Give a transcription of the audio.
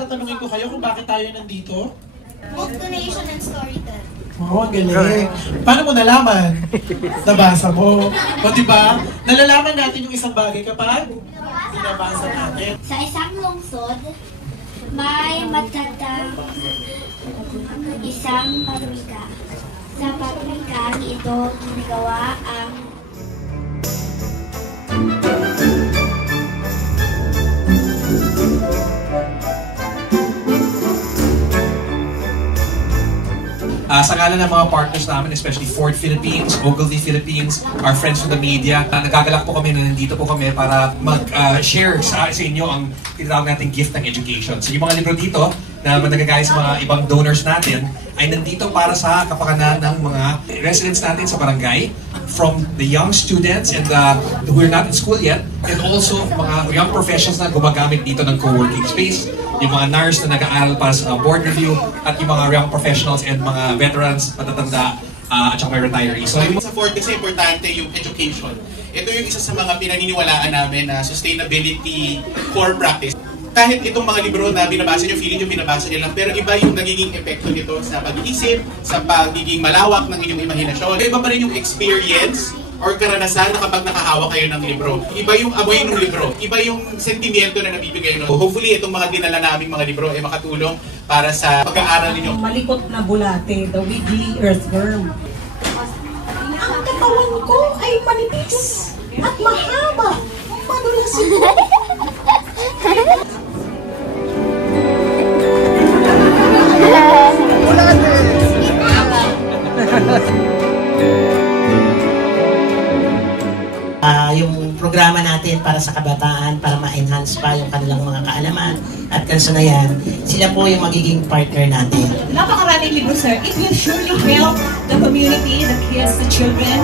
Tatanungin ko kayo kung bakit tayo nandito? Book donation and storytelling. Oo, ang galing. Paano mo nalaman? Nabasa mo. O diba? Nalalaman natin yung isang bagay kapag binabasa natin. Sa isang lungsod, may matatang isang pabrika. Sa pabrika ito ginagawa ang sa ngalan ng mga partners namin, especially Ford Philippines, Ogilvy Philippines, our friends from the media, nagagalak po kami na nandito po kami para mag-share sa inyo ang tinatawag nating gift ng education. So yung mga libro dito na nagagaya sa mga ibang donors natin ay nandito para sa kapakanan ng mga residents natin sa barangay, from the young students and who are not in school yet, and also mga young professionals na gumagamit dito ng co-working space, yung mga nurse na nag-aaral para sa board review, at yung mga young professionals and mga veterans, matatanda, at saka may retirees. So sa Ford kasi importante yung education. Ito yung isa sa mga pinaniniwalaan namin na sustainability core practice. Kahit itong mga libro na binabasa nyo, feeling nyo binabasa nyo lang, pero iba yung nagiging epekto nito sa pag-iisip, sa pagiging malawak ng inyong imahinasyon. Iba pa rin yung experience or karanasan na kapag nakahawak kayo ng libro. Iba yung amoy ng libro. Iba yung sentimiento na nabibigay nun. Hopefully, itong mga dinala naming mga libro ay makatulong para sa pag-aaral ninyo. Malikot na bulate, the wiggly earthworm. Ang katawan ko ay manipis at mahaba. Madulas ito. Yung programa natin para sa kabataan, para ma-enhance pa yung kanilang mga kaalaman at kasanayan, sila po yung magiging partner natin. Napakaraming libro, sir. It will surely help the community, the kids, the children.